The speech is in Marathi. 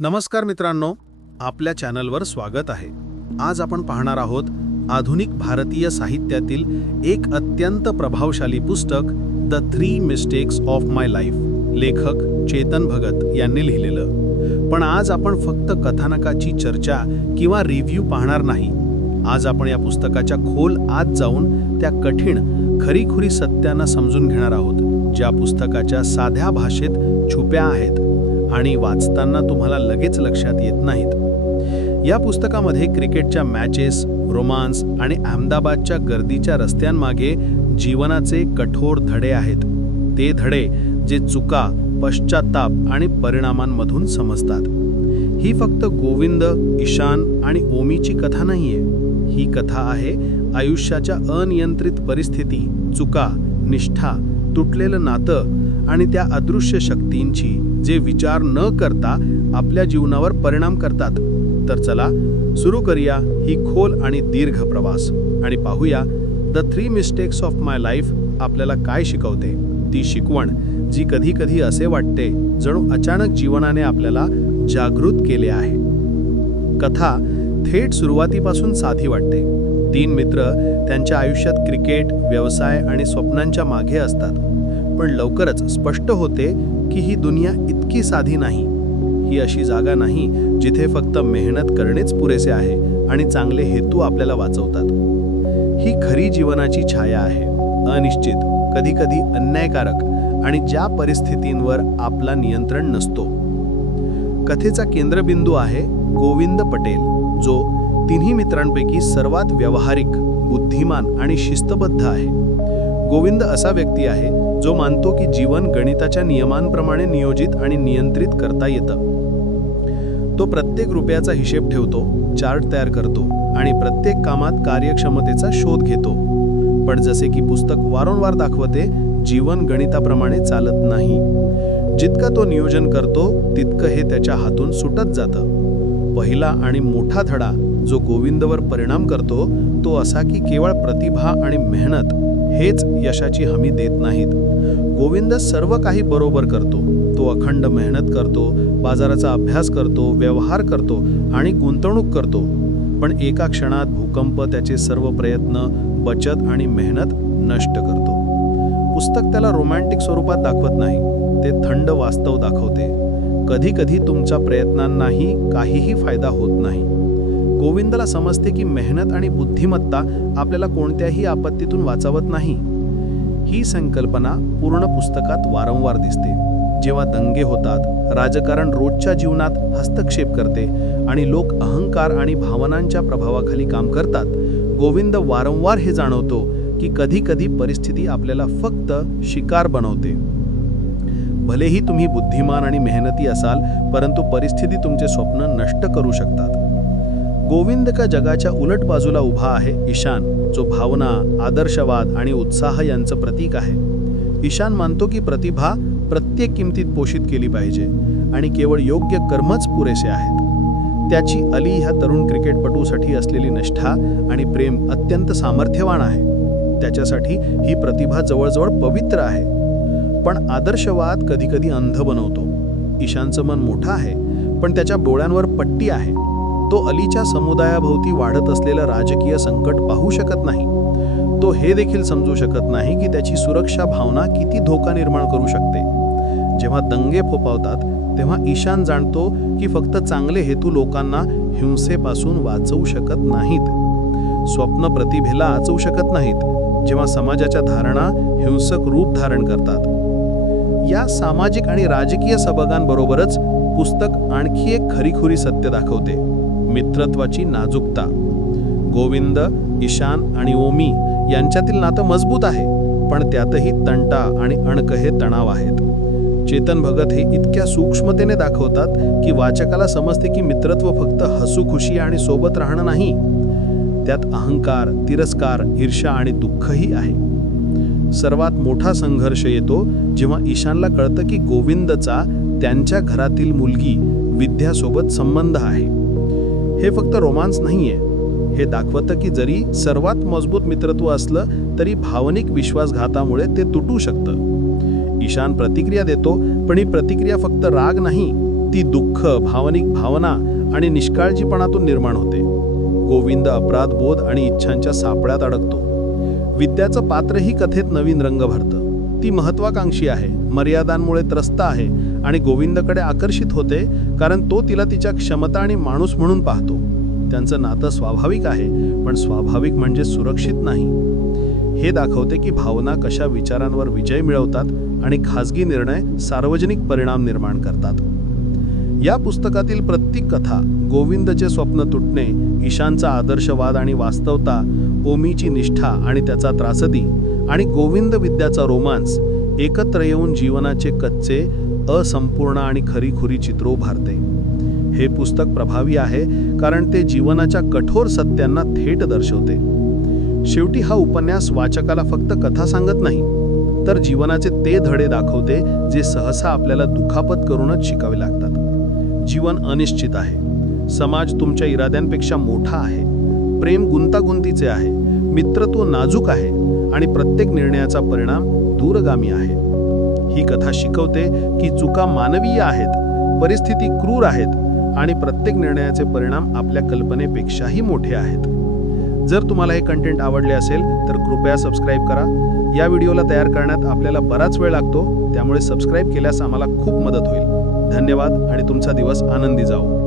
नमस्कार मित्रांनो आपल्या चॅनलवर स्वागत आहे. आज आपण पाहणार आहोत आधुनिक भारतीय साहित्यातील एक अत्यंत प्रभावशाली पुस्तक the three mistakes of my life लेखक चेतन भगत यांनी लिहिलेलं. पण आज आपण फक्त कथानकाची चर्चा किंवा रिव्ह्यू पाहणार नाही. आज आपण या पुस्तकाच्या खोल आत जाऊन त्या कठीण खरीखुरी सत्यांना समजून घेणार आहोत ज्या पुस्तकाच्या साध्या भाषेत छुप्या आहेत. आणि वाचताना तुम्हाला लगेच लक्षात येत नाहीत. या पुस्तकामध्ये क्रिकेटच्या मॅचेस रोमांस आणि अहमदाबादच्या गर्दीच्या रस्त्यांमागे जीवनाचे कठोर धडे आहेत. ते धडे जे चुका पश्चाताप आणि परिणामांमधून समजतात. ही फक्त गोविंद ईशान आणि ओमीची कथा नाहीये. ही कथा आहे आयुष्याच्या अनियंत्रित परिस्थिती चुका निष्ठा तुटलेलं नातं आणि त्या अदृश्य शक्तींची. जे विचार न करता आपल्या जीवनावर परिणाम करतात. तर चला सुरू करूया ही खोल आणि दीर्घ प्रवास आणि पाहूया the three mistakes of my life आपल्याला काय शिकवते. ती शिकवण जी कधी कधी असे वाटते जणू अचानक जीवनाने आपल्याला जागृत केले आहे. कथा थेट सुरुवातीपासून साधी वाटते. तीन मित्र त्यांच्या आयुष्यात क्रिकेट व्यवसाय आणि स्वप्नांच्या मागे असतात. पण लवकरच स्पष्ट होते की ही दुनिया इतकी साधी नाही. ही अशी जागा नाही जिथे फक्त मेहनत करणेच पुरेसे आहे आणि चांगले हेतू आपल्याला वाचवतात. ही खरी जीवनाची छाया आहे. अनिश्चित कधीकधी अन्यायकारक आणि ज्या परिस्थितींवर आपला नियंत्रण नसतो. कथेचा केंद्रबिंदू आहे गोविंद पटेल जो तिन्ही मित्रांपैकी सर्वात व्यावहारिक बुद्धिमान आणि शिस्तबद्ध आहे. गोविंद असा व्यक्ती आहे जो मानतो की जीवन गणिताच्या नियमांप्रमाणे नियोजित आणि नियंत्रित करता येतं. तो प्रत्येक रुपयाचा हिशेब ठेवतो चार्ट तयार करतो आणि प्रत्येक कामात कार्यक्षमतेचा शोध घेतो. पण जसे की पुस्तक वारंवार दाखवते जीवन गणिताप्रमाणे चालत नाही. जितका तो नियोजन करतो तितकं हे त्याच्या हातून सुटत जातं. पहिला आणि मोठा धडा जो गोविंदवर परिणाम करतो तो असा की केवळ प्रतिभा आणि मेहनत हेच यशाची हमी देत नाहीत. गोविंद सर्व काही बरोबर करतो. तो अखंड मेहनत करतो बाजाराचा अभ्यास करतो व्यवहार करतो आणि गुंतवणूक करतो. पण एका क्षणात भूकंप त्याचे सर्व प्रयत्न बचत आणि मेहनत नष्ट करतो. पुस्तक त्याला रोमॅन्टिक स्वरूपात दाखवत नाही. ते थंड वास्तव दाखवते. कधी कधी तुमच्या प्रयत्नांनाही काहीही फायदा होत नाही. गोविंदला समजते की मेहनत आणि बुद्धिमत्ता आपल्याला कोणत्याही आपत्तीतून वाचवत नाही. ही संकल्पना पूर्ण पुस्तकात वारंवार दिसते. जेव्हा दंगे होतात राजकारण रोजच्या जीवनात हस्तक्षेप करते आणि लोक अहंकार आणि भावनांच्या प्रभावाखाली काम करतात गोविंद वारंवार हे जाणवतो की कधी कधी परिस्थिती आपल्याला फक्त शिकार बनवते. भलेही तुम्ही बुद्धिमान आणि मेहनती असाल परंतु परिस्थिती तुमचे स्वप्न नष्ट करू शकतात. गोविंद का जगाच्या उलट बाजूला उभा आहे ईशान जो भावना आदर्शवाद आणि उत्साह यांचं प्रतीक आहे. ईशान मानतो की प्रतिभा प्रत्येक किमतीत पोषित केली पाहिजे आणि केवळ योग्य कर्मच पुरेसे आहेत. त्याची अली ह्या तरुण क्रिकेटपटूसाठी असलेली निष्ठा आणि प्रेम अत्यंत सामर्थ्यवान आहे. त्याच्यासाठी ही प्रतिभा जवळजवळ पवित्र आहे. पण आदर्शवाद कधीकधी अंध बनवतो. ईशानचं मन मोठं आहे पण त्याच्या डोळ्यांवर पट्टी आहे. तो अलीच्या समुदायाभोवती वाढत असलेलं राजकीय संकट पाहू शकत नाही. तो हे देखील समजू शकत नाही की त्याची सुरक्षा भावना किती धोका निर्माण करू शकते. जेव्हा दंगे फोपावतात तेव्हा ईशान जाणतो की फक्त चांगले हेतू लोकांना हिंसेपासून वाचवू शकत नाहीत. स्वप्न प्रतिभेला आचवू शकत नाहीत जेव्हा समाजाच्या धारणा हिंसक रूप धारण करतात. या सामाजिक आणि राजकीय सबगांबरोबरच पुस्तक आणखी एक खरीखुरी सत्य दाखवते. मित्रत्वाची नाजूकता. गोविंद ईशान आणि ओमी यांच्यातील नातं मजबूत आहे पण त्यातही तंटा आणि अणकहे तणाव आहेत. चेतन भगत हे इतक्या सूक्ष्मतेने दाखवतात की वाचकाला समजते की मित्रत्व फक्त हसूखुशी आणि सोबत राहणं नाही. त्यात अहंकार तिरस्कार ईर्षा आणि दुःखही आहे. सर्वात मोठा संघर्ष येतो जेव्हा ईशानला कळतं की गोविंदचा त्यांच्या घरातील मुलगी विद्यासोबत संबंध आहे. हे फक्त रोमांस नाहीये. हे दाखवतं की जरी सर्वात मजबूत मित्रत्व असलं तरी भावनिक विश्वासघातामुळे ते तुटू शकतं. ईशान प्रतिक्रिया देतो पण ही प्रतिक्रिया फक्त राग नाही ती दुःख भावनिक भावना आणि निष्काळजीपणातून निर्माण होते. गोविंद अपराधबोध आणि इच्छांच्या सापळ्यात अडकतो. विद्याचं पात्रही कथेत नवीन रंग भरतं. ती महत्वाकांक्षी आहे मर्यादांमुळे त्रस्त आहे आणि गोविंदकडे आकर्षित होते कारण तो तिला तिच्या क्षमता आणि माणूस म्हणून पाहतो. त्यांचं नातं स्वाभाविक आहे पण स्वाभाविक म्हणजे सुरक्षित नाही. हे दाखवते की भावना कशा विचारांवर विजय मिळवतात आणि खाजगी निर्णय सार्वजनिक परिणाम निर्माण करतात. या पुस्तकातील प्रत्येक कथा गोविंदचे स्वप्न तुटणे ईशानचा आदर्शवाद आणि वास्तवता ओमीची निष्ठा आणि त्याचा त्रासदी आणि गोविंद विद्याचा रोमांस एकत्र येऊन जीवनाचे कच्चे असंपूर्ण आणि खरीखुरी चित्र उभारते हे पुस्तक प्रभावी आहे कारण ते जीवनाच्या कठोर सत्यांना थेट दर्शवते. शेवटी हा उपन्यास वाचकाला फक्त कथा सांगत नाही तर जीवनाचे ते धडे दाखवते जे सहसा आपल्याला दुखापत करूनच शिकावे लागतात. जीवन अनिश्चित आहे. समाज तुमच्या इराद्यांपेक्षा मोठा आहे. प्रेम गुंतागुंतीचे आहे. मित्रत्व नाजूक आहे. आणि प्रत्येक निर्णयाचा परिणाम दूरगामी आहे. ही कथा शिकवते की चुका मानवीय आहेत परिस्थिती क्रूर आहेत आणि प्रत्येक निर्णयाचे परिणाम आपल्या कल्पनेपेक्षाही मोठे आहेत. जर तुम्हाला हे कंटेंट आवडले असेल तर कृपया सबस्क्राईब करा. या व्हिडिओला तयार करण्यात आपल्याला बराच वेळ लागतो त्यामुळे सबस्क्राईब केल्यास आम्हाला खूप मदत होईल. धन्यवाद आणि तुमचा दिवस आनंदी जाओ